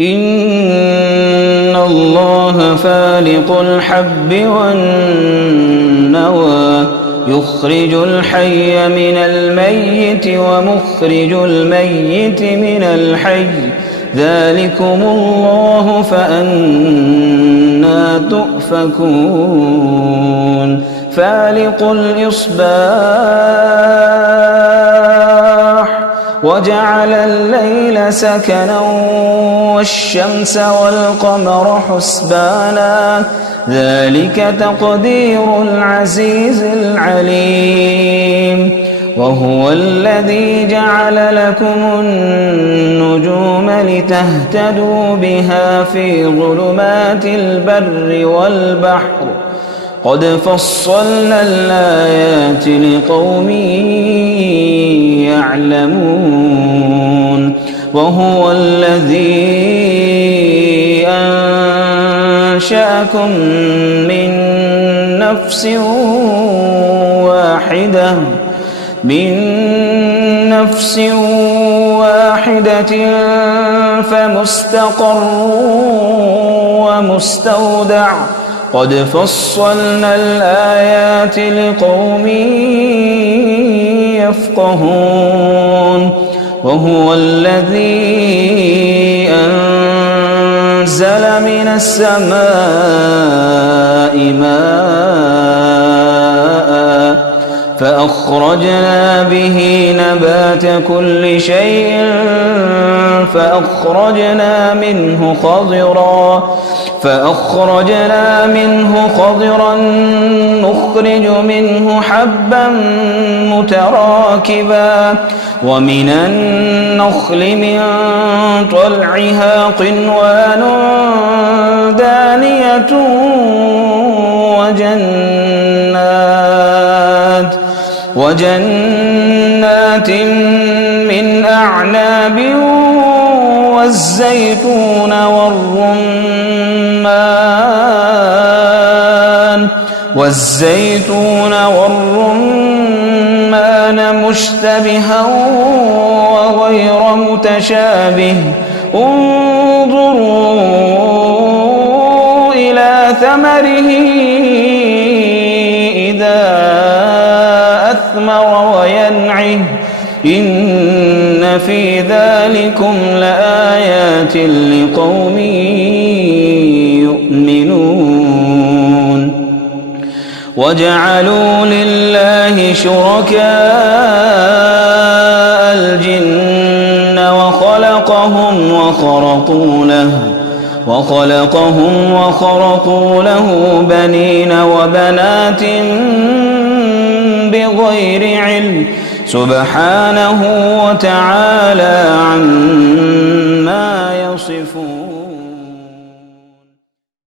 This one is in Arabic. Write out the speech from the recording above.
إن الله فالق الحب والنوى يخرج الحي من الميت ومخرج الميت من الحي ذلكم الله فأنى تؤفكون فالق الإصباح وجعل الليل سكنا والشمس والقمر حسبانا ذلك تقدير العزيز العليم وهو الذي جعل لكم النجوم لتهتدوا بها في ظلمات البر والبحر قد فصلنا الآيات لقوم يعلمون وهو الذي أنشأكم من نفس واحدة فمستقر ومستودع قد فصلنا الآيات لقوم يفقهون وهو الذي أنزل من السماء ماء فأخرجنا به نبات كل شيء فأخرجنا منه خضرا نخرج منه حبا متراكبا ومن النخل من طلعها قنوان دانية وجنات من أعناب والزيتون والرمان مشتبها وغير متشابه انظروا إلى ثمره إذا أثمر وينعه إن في ذلكم لآيات لقوم يؤمنون وجعلوا لله شركاء الجن وخلقوا له بنين وبنات بغير علم سبحانه وتعالى عما